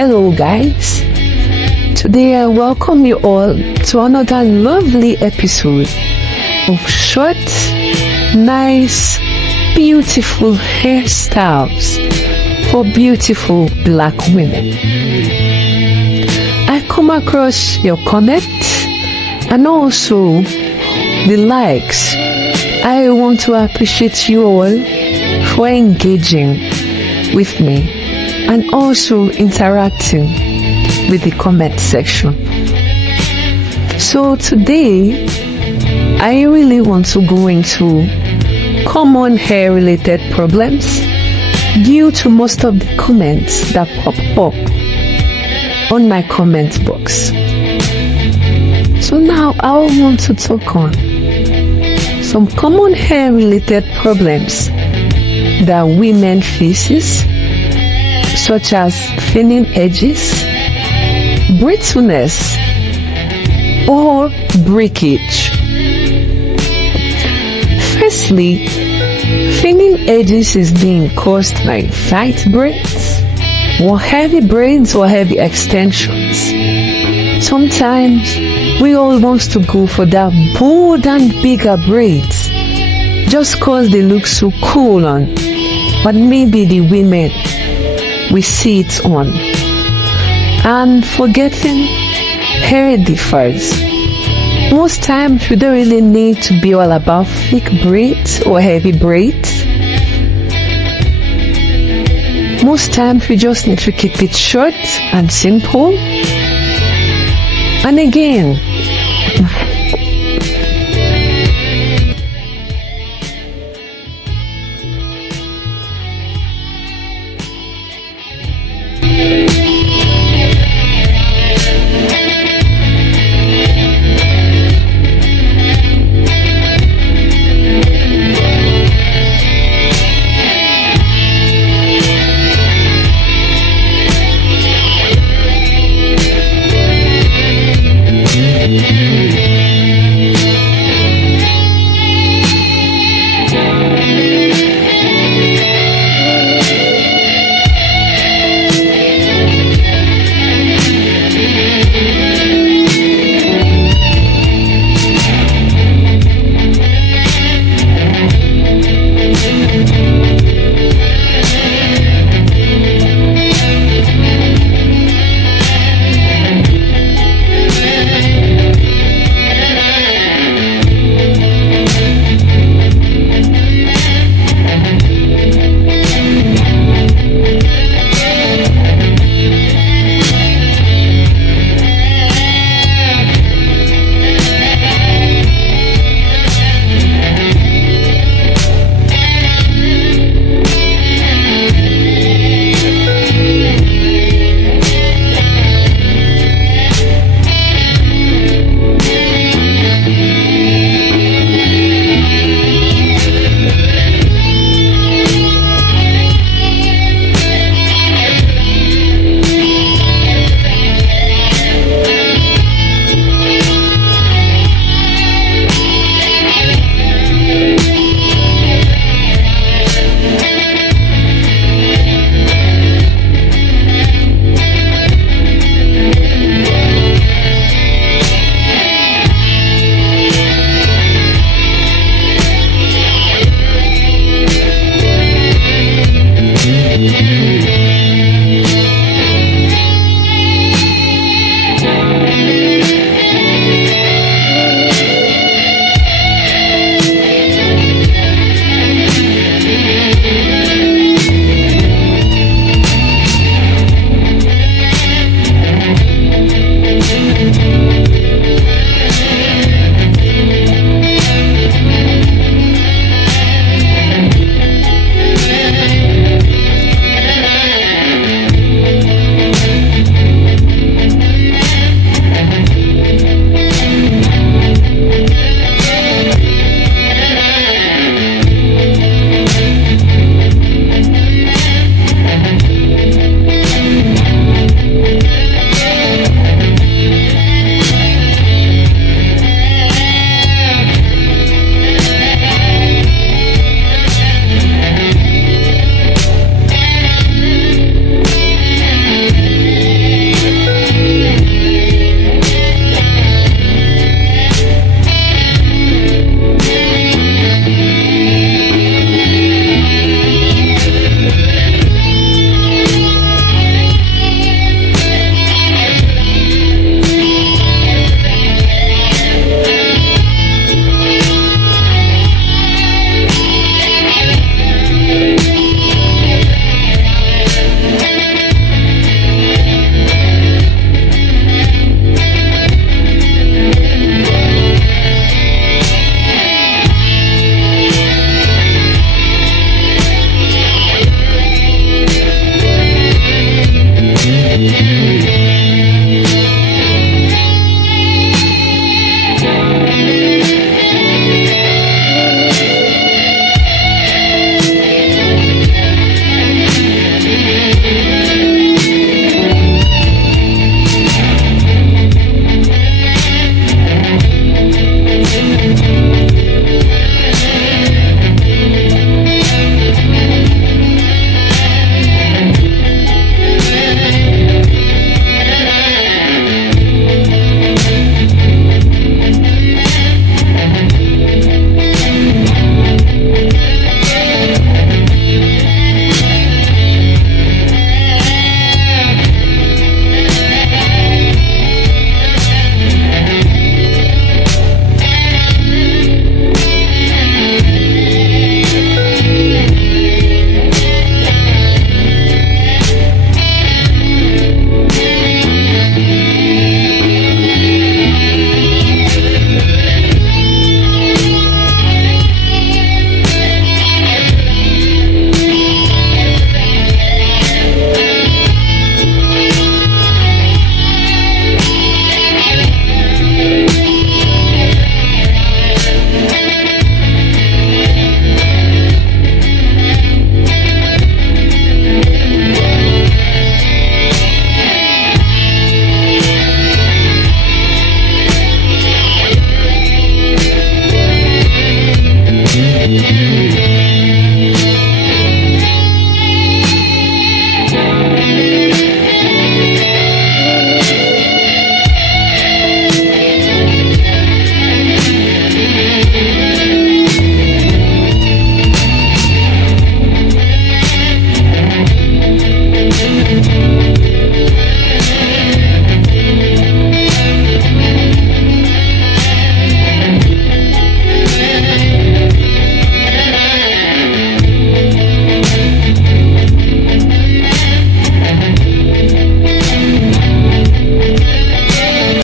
Hello guys, today I welcome you all to another lovely episode of short, nice, beautiful hairstyles for beautiful black women. I come across your comments and also the likes. I want to appreciate you all for engaging with me and also interacting with the comment section. So today I really want to go into common hair related problems due to most of the comments that pop up on my comment box. So now I want to talk on some common hair related problems that women faces, such as thinning edges, brittleness, or breakage. Firstly, thinning edges is being caused by tight braids or heavy braids or heavy extensions. Sometimes we all want to go for that bold and bigger braids just cause they look so cool on, but maybe the women we see it on, and forgetting hair differs. Most times we don't really need to be all about thick braids or heavy braids. Most times we just need to keep it short and simple. And again,